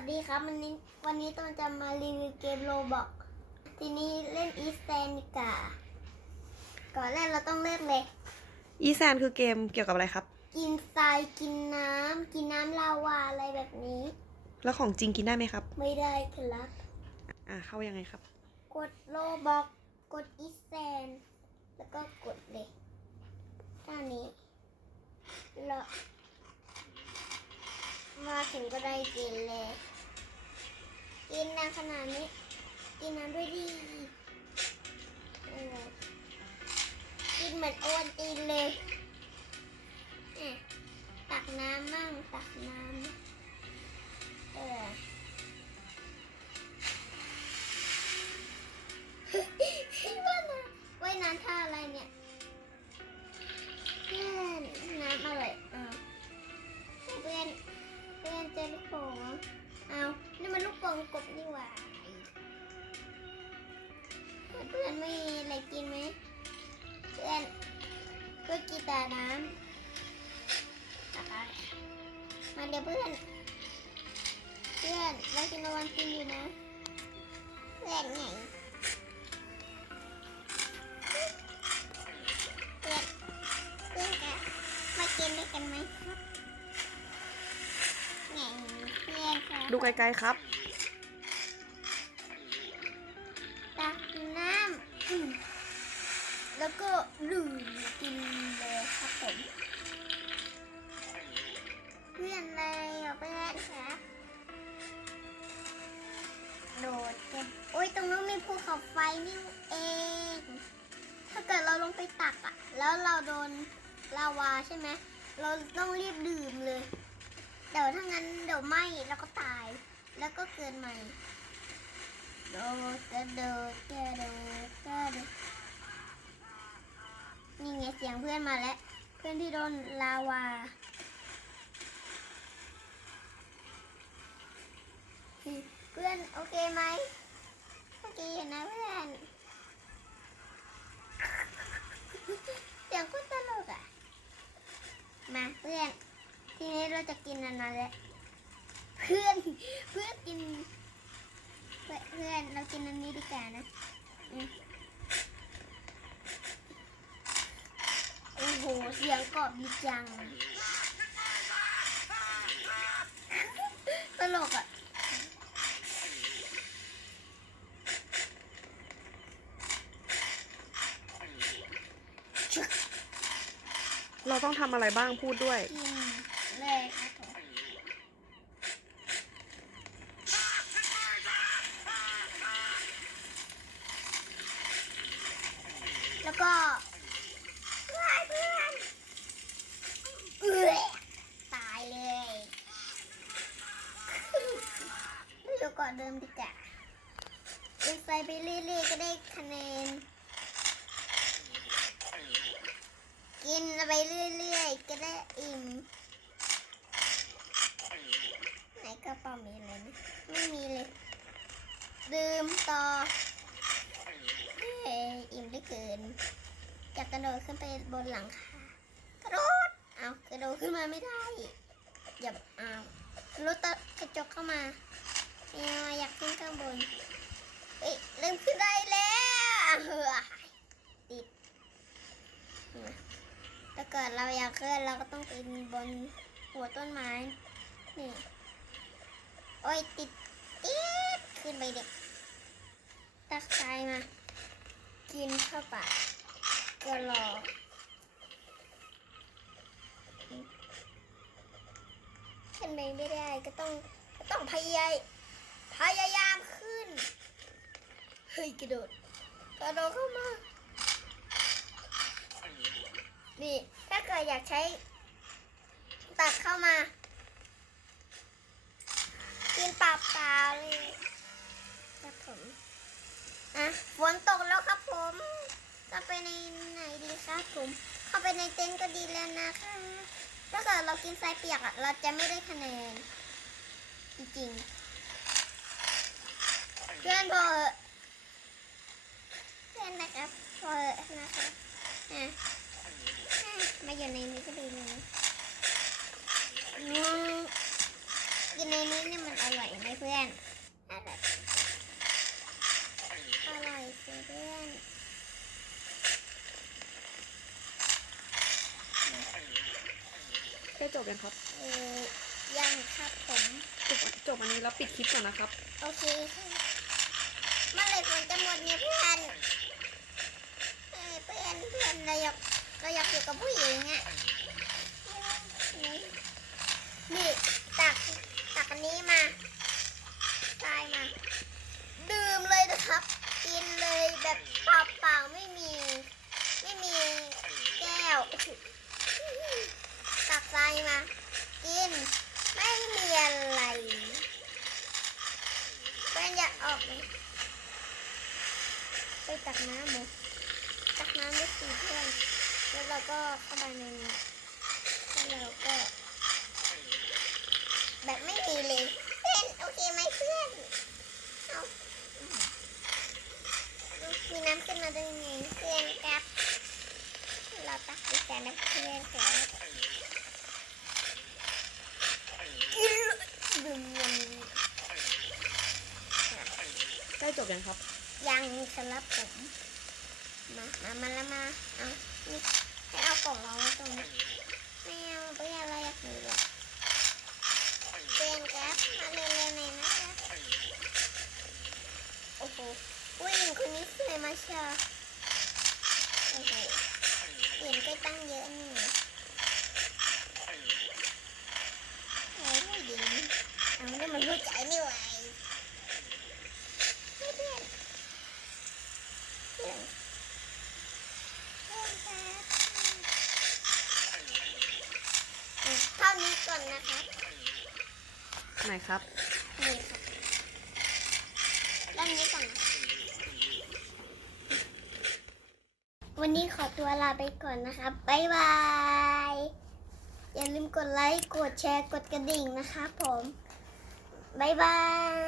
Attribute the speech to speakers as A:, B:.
A: วัสดีครับ วันนี้วันนี้ต้นจะมารีวิวเกมโรบอกทีนี้เล่นอีสแตนดีกว่าก่อนแรกเราต้องเลือกเลย
B: อีแซนคือเกมเกี่ยวกับอะไรครับ
A: กินทรายกินน้ำกินน้ำลาวาอะไรแบบนี้
B: แล้วของจริงกินได้ไหมครับ
A: ไม่ได้ครับ
B: อ่าเข้ายังไงครับ
A: กดโรบอกกดอีสแตนแล้วก็กดเลยท่านี้แล้ว มาถึงก็ได้กินเลย กินนานขนาดนี้ กินน้ำด้วยดีกินเหมือนโอวันตีนเลยตักน้ำมั่งตักน้ำเออ บนี่หว่าเพื่อนไม่มีอะไรกินไหมเพื่อนเพื่อนกีตาน้ำอะไรมาเดี๋ยวเพื่อน เพื่อนเรากินระวันกินอยู่นะ เพื่อนไงเพื่อนเพื่อนจะมากินด้วยกันไหมครับไงเพื่อนครับ
B: ดูไกลๆครับ
A: แล้วก็ดื่มกินเลยครับผมเพื่อนเลยอะเพื่อนครับโดดกันโอ้ยตรงนู้นมีภูเขาไฟนี่เอง ถ้าเกิดเราลงไปตักอะแล้วเราโดนลาวาใช่ไหมเราต้องรีบดื่มเลย เดี๋ยวถ้างั้นเดี๋ยวไหม้แล้วก็ตาย แล้วก็เกินใหม่โดดกระโดดกระโดดกระโดด นี่ไงเสียงเพื่อนมาแล้ว เพื่อนที่โดนลาวาเพื่อนโอเคไหมโอเคนะเพื่อนเสียงคุณตลกอะ มาเพื่อน ทีนี้เราจะกินอันนั้นแหละเพื่อนเพื่อนกิน เพื่อนเพื่อนเรากินอันนี้ดีกว่านะอืม โอ้โห เสียงกรอบดีจัง ตลกอะ
B: เราต้องทำอะไรบ้างพูดด้วย
A: กินเลยครับผมแล้วก็เพื่อนเพื่อนเอื้อตายเลยเดี๋ยวก่ อเดิมดีกว่าเล่นไปไปเรื่อยๆก็ได้คะแนน กินไปเรื่อยๆก็ได้อิ่ม ไหนกระเป๋ามีอะไรไหมไม่มีเลย ดื่มต่อเฮ้อิ่มได้เกินอยากกระโดดขึ้นไปบนหลังคากระโดดเอากระโดดขึ้นมาไม่ได้อย่าเอารถตะกระจกเข้ามา อยากขึ้นข้างบนเฮ้ยเริ่มขึ้นได้แล้วติดถ้าเกิดเราอยากขึ้นเราก็ต้องปีนบนหัวต้นไม้นี่โอ้ยติดติดขึ้นไปเด็กตักทรายมา กินเข้าปากก็รอขึ้นไปไม่ได้ก็ต้องก็ต้องพยายาม พยายามขึ้น เฮ้ยกระโดด กระโดดเข้ามา นี่ ถ้าเกิดอยากใช้ ตักเข้ามา กินเปล่าเลยครับผมอะฝนตกแล้วครับผมจะไปในไหนดีครับผม เข้าไปในเต็นท์ก็ดีแล้วนะคะถ้าเกิดเรากินทรายเปียกอะ เราจะไม่ได้คะแนน จริงๆ พื่อนพอเพื่อนนะครับพอนะครับอะมาอยู่ในนี้ก็ดีนะกินในนี้เนี่ยมันอร่อยไหมเพื่อนอร่อยอร่อยเพื่อน
B: ได้จบยังครับ
A: เออยังครับผม
B: จบจบอันนี้แล้วปิดคลิปก่อนนะครับ
A: โอเค เมื่อไรฝนจะหมดเนี่ยเพื่อนเอ้ยเพื่อนเพื่อนเราอยากเราอยากอยู่กับผู้หญิงอะนี่ตักตักอันนี้มาทรายมา ดื่มเลยนะครับ กินเลยแบบเปล่าๆไม่มี ไม่มีแก้ว ตักทรายมา กิน ไม่มีอะไรเพื่อนอยากออกไหม ตักน้ำหมตักน้ำด้วยสิเพื่อนแล้วเราก็เข้าไปในนี้แล้วเราก็ แบบไม่มีเลย เพื่อนโอเคไหมเพื่อนเอามีน้ำขึ้นมาได้ไงเพื่อนครับ เราตักด้วยกันะเพื่อนครับกินเลยดื่มเงิน
B: ใกล้จบยังครับ
A: ยังสำหรับผม มา มา มาแล้วมา เอานี่ให้เอากล่องรองไว้ตรงนี้ไม่เอาไม่เอาอะไรอยากอยู่เลยเป็นแก๊สมาเร็วๆหน่อยนะโอ้โหผู้หญิงคนนี้สวยมาเชียวโอ้โหเห็นไปตั้งเยอะนี่โอ้ยผู้หญิงเอานี่มันรู้ใจนี่หว่าเพื่อนเพื่อนเพื่อนเพื่อนครับอืมเท่า นะครับ
B: ไหนครับ
A: นี่ครับด้านนี้ก่อนนะวันนี้ขอตัวลาไปก่อนนะครับบ๊ายบาย อย่าลืมกดไลค์ กดแชร์ กดกระดิ่งนะครับผมบ๊ายบาย